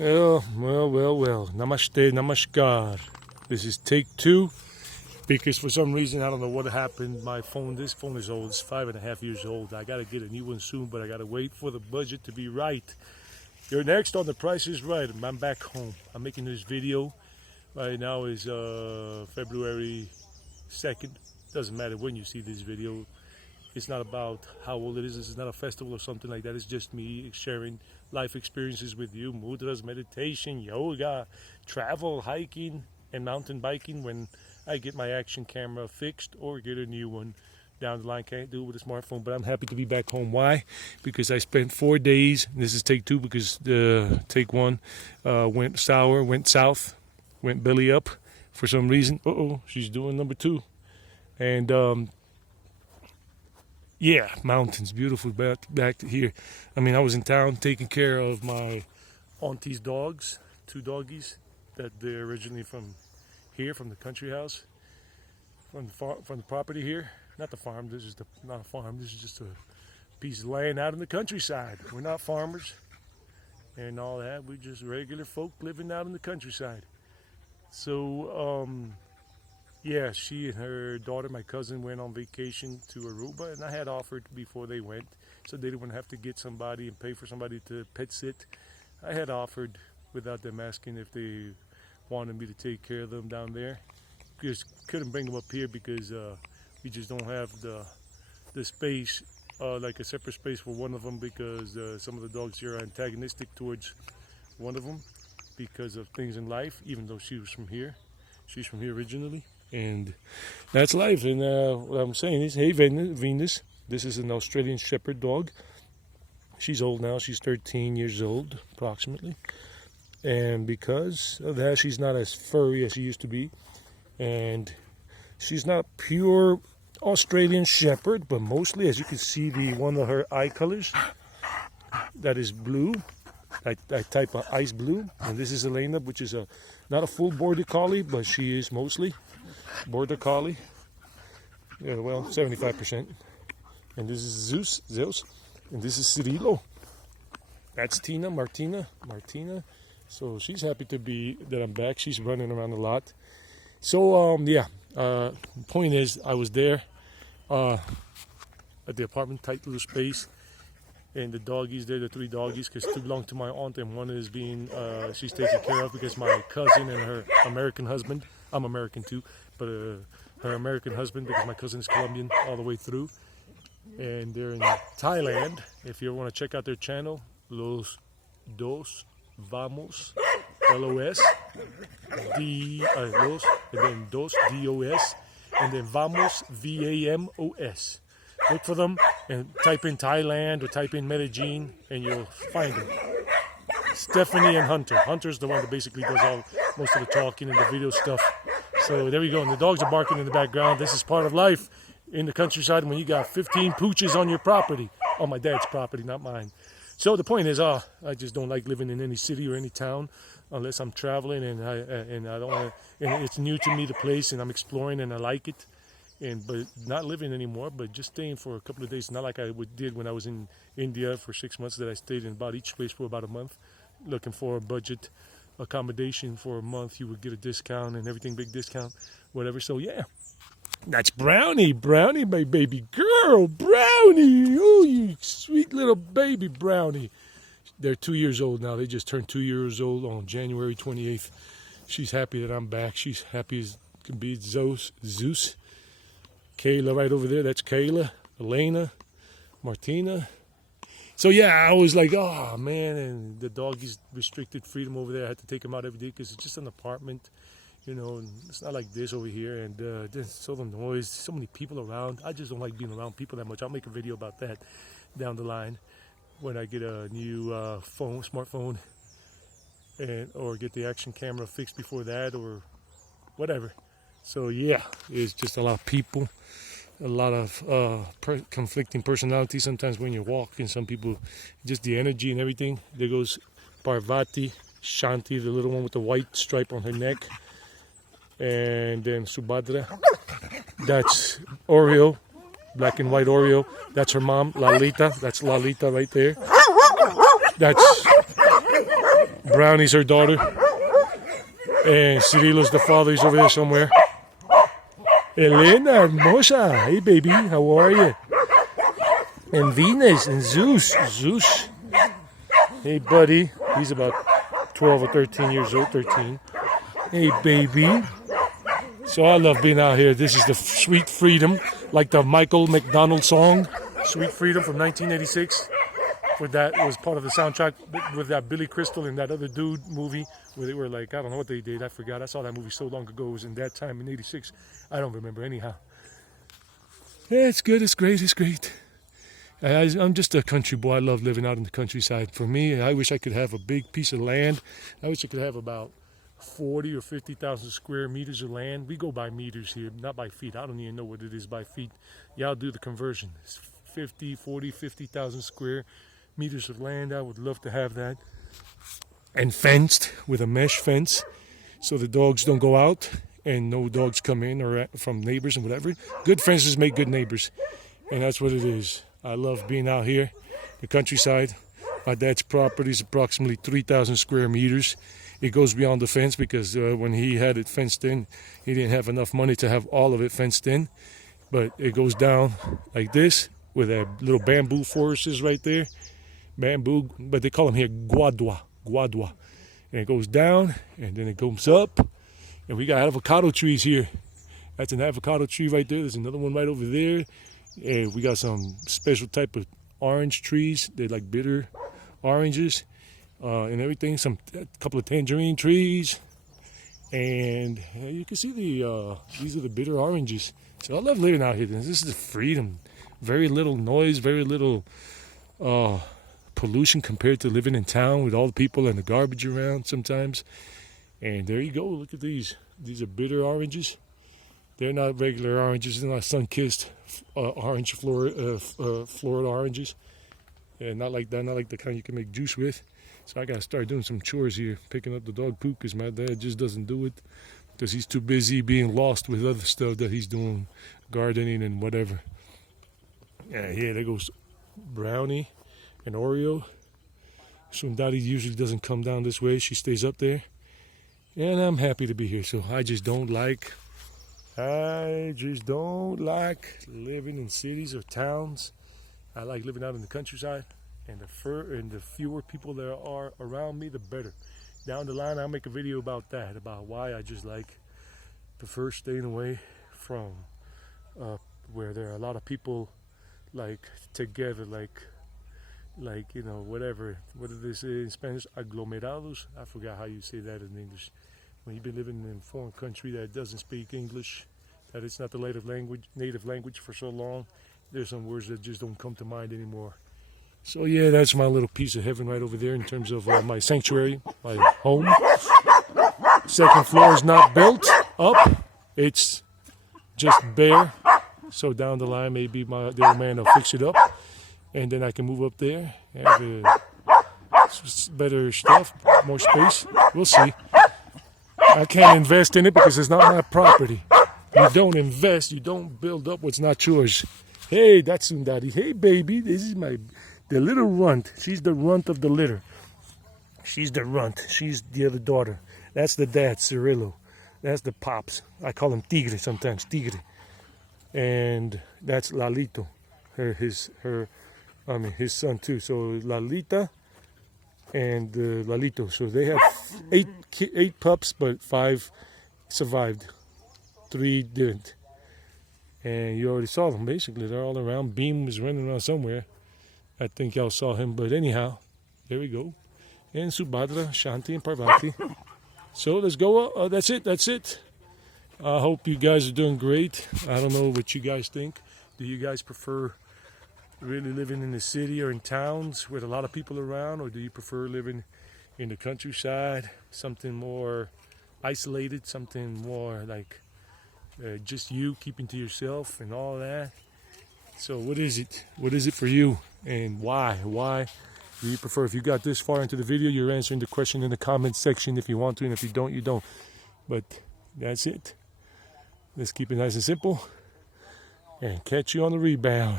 Oh, well. Namaste, namaskar. This is take two because for some reason, I don't know what happened. This phone is old. It's 5.5 years old. I got to get a new one soon, but I got to wait for the budget to be right. You're next on The Price is Right. I'm back home. I'm making this video. Right now is February 2nd. Doesn't matter when you see this video. It's not about how old it is. This is not a festival or something like that. It's just me sharing life experiences with you. Mudras, meditation, yoga, travel, hiking, and mountain biking when I get my action camera fixed or get a new one down the line. Can't do it with a smartphone, but I'm happy to be back home. Why? Because I spent 4 days. This is take two because take one went sour, went south, went belly up for some reason. She's doing number two. And yeah, mountains, beautiful back to here. I mean, I was in town taking care of my auntie's dogs, 2 doggies that they're originally from here, from the country house, from the property here. Not the farm. This is not a farm. This is just a piece of land out in the countryside. We're not farmers and all that. We're just regular folk living out in the countryside. So, yeah, she and her daughter, my cousin, went on vacation to Aruba, and I had offered before they went, so they didn't have to get somebody and pay for somebody to pet sit. I had offered without them asking if they wanted me to take care of them down there. Just couldn't bring them up here because we just don't have the space, like a separate space for one of them, because some of the dogs here are antagonistic towards one of them because of things in life, even though she was from here. She's from here originally. And that's life. And what I'm saying is, hey, Venus, this is an Australian Shepherd dog. She's old now. She's 13 years old, approximately. And because of that, she's not as furry as she used to be. And she's not pure Australian Shepherd, but mostly, as you can see, one of her eye colors, that is blue. That type of ice blue. And this is Elena, which is not a full Border Collie, but she is mostly Border Collie. Yeah, well, 75%. And this is Zeus. And this is Cirilo. That's Martina. So she's happy to be that I'm back. She's running around a lot. So, yeah. Point is, I was there at the apartment, tight little space. And the doggies there, the 3 doggies, because 2 belong to my aunt, and one is being, she's taken care of because my cousin and her American husband, I'm American too, but her American husband, because my cousin is Colombian all the way through, and they're in Thailand. If you want to check out their channel, Los Dos Vamos, Los, Los, and then Dos, DOS, and then Vamos, VAMOS. Look for them and type in Thailand or type in Medellin and you'll find them. Stephanie and Hunter. Hunter's the one that basically does most of the talking and the video stuff. So there we go. And the dogs are barking in the background. This is part of life in the countryside when you got 15 pooches on your property. On my dad's property, not mine. So the point is, I just don't like living in any city or any town unless I'm traveling and I don't want to, and it's new to me, the place, and I'm exploring and I like it. But not living anymore, but just staying for a couple of days. Not like I did when I was in India for 6 months, that I stayed in about each place for about a month, looking for a budget accommodation for a month. You would get a discount and everything, big discount, whatever. So yeah, that's Brownie, my baby girl, Brownie. Oh, you sweet little baby Brownie. They're 2 years old now. They just turned 2 years old on January 28th. She's happy that I'm back. She's happy as can be. Zeus. Kayla right over there, that's Kayla, Elena, Martina. So yeah, I was like, oh man, and the dog is restricted freedom over there. I had to take him out every day because it's just an apartment, and it's not like this over here. And there's so much noise, so many people around. I just don't like being around people that much. I'll make a video about that down the line when I get a new smartphone, or get the action camera fixed before that or whatever. So yeah, it's just a lot of people, a lot of conflicting personalities. Sometimes when you're walking, some people, just the energy and everything. There goes Parvati, Shanti, the little one with the white stripe on her neck. And then Subhadra, that's Oreo, black and white Oreo. That's her mom, Lalita. That's Lalita right there. That's Brownie's her daughter. And Cirilo's the father. He's over there somewhere. Elena, hermosa. Hey, baby. How are you? And Venus and Zeus. Zeus. Hey, buddy. He's about 12 or 13 years old. 13. Hey, baby. So I love being out here. This is the Sweet Freedom, like the Michael McDonald song, Sweet Freedom from 1986. With that was part of the soundtrack with that Billy Crystal and that other dude movie where they were like, I don't know what they did. I forgot. I saw that movie so long ago. It was in that time in 86. I don't remember anyhow. Yeah, it's good. It's great. It's great. I'm just a country boy. I love living out in the countryside. For me, I wish I could have a big piece of land. I wish I could have about 40 or 50,000 square meters of land. We go by meters here, not by feet. I don't even know what it is by feet. Yeah, I'll do the conversion. It's 50,000 square meters of land. I would love to have that. And fenced with a mesh fence so the dogs don't go out and no dogs come in or from neighbors and whatever. Good fences make good neighbors. And that's what it is. I love being out here, the countryside. My dad's property is approximately 3,000 square meters. It goes beyond the fence because when he had it fenced in, he didn't have enough money to have all of it fenced in. But it goes down like this with a little bamboo forests right there. Bamboo, but they call them here guadua. And it goes down and then it goes up. And we got avocado trees here. That's an avocado tree right there. There's another one right over there. And we got some special type of orange trees. They're like bitter oranges. And everything, a couple of tangerine trees, and you can see these are the bitter oranges. So I love living out here. This is the freedom, very little noise, very little pollution compared to living in town with all the people and the garbage around sometimes. And there you go. Look at these. These are bitter oranges. They're not regular oranges. They're not sun-kissed orange Florida oranges. And not like that. Not like the kind you can make juice with. So I got to start doing some chores here, picking up the dog poop because my dad just doesn't do it because he's too busy being lost with other stuff that he's doing, gardening and whatever. Yeah, here there goes Brownie and Oreo. Sundari usually doesn't come down this way. She stays up there. And I'm happy to be here. So I just don't like living in cities or towns. I like living out in the countryside. And the fewer people there are around me, the better. Down the line, I'll make a video about that, about why I just prefer staying away from where there are a lot of people together, you know, whatever. What did they say in Spanish? Aglomerados. I forgot how you say that in English. When you've been living in a foreign country that doesn't speak English, that it's not the native language for so long, there's some words that just don't come to mind anymore. So yeah, that's my little piece of heaven right over there in terms of my sanctuary, my home. Second floor is not built up. It's just bare. So down the line, maybe the old man will fix it up. And then I can move up there, have better stuff, more space. We'll see. I can't invest in it because it's not my property. You don't invest, you don't build up what's not yours. Hey, that's Sundari. Hey, baby, this is the little runt. She's the runt of the litter. She's the runt. She's the other daughter. That's the dad, Cirilo. That's the pops. I call him Tigre sometimes, Tigre. And that's Lalito, his son too. So Lalita and Lalito. So they have eight pups, but 5 survived. 3 didn't. And you already saw them, basically. They're all around. Beam was running around somewhere. I think y'all saw him, but anyhow, there we go. And Subhadra, Shanti, and Parvati. So let's go. That's it. I hope you guys are doing great. I don't know what you guys think. Do you guys prefer really living in the city or in towns with a lot of people around, or do you prefer living in the countryside, something more isolated, something more like just you keeping to yourself and all that? So what is it? What is it for you, and why? Why do you prefer? If you got this far into the video, you're answering the question in the comments section if you want to, and if you don't, you don't. But that's it. Let's keep it nice and simple and catch you on the rebound.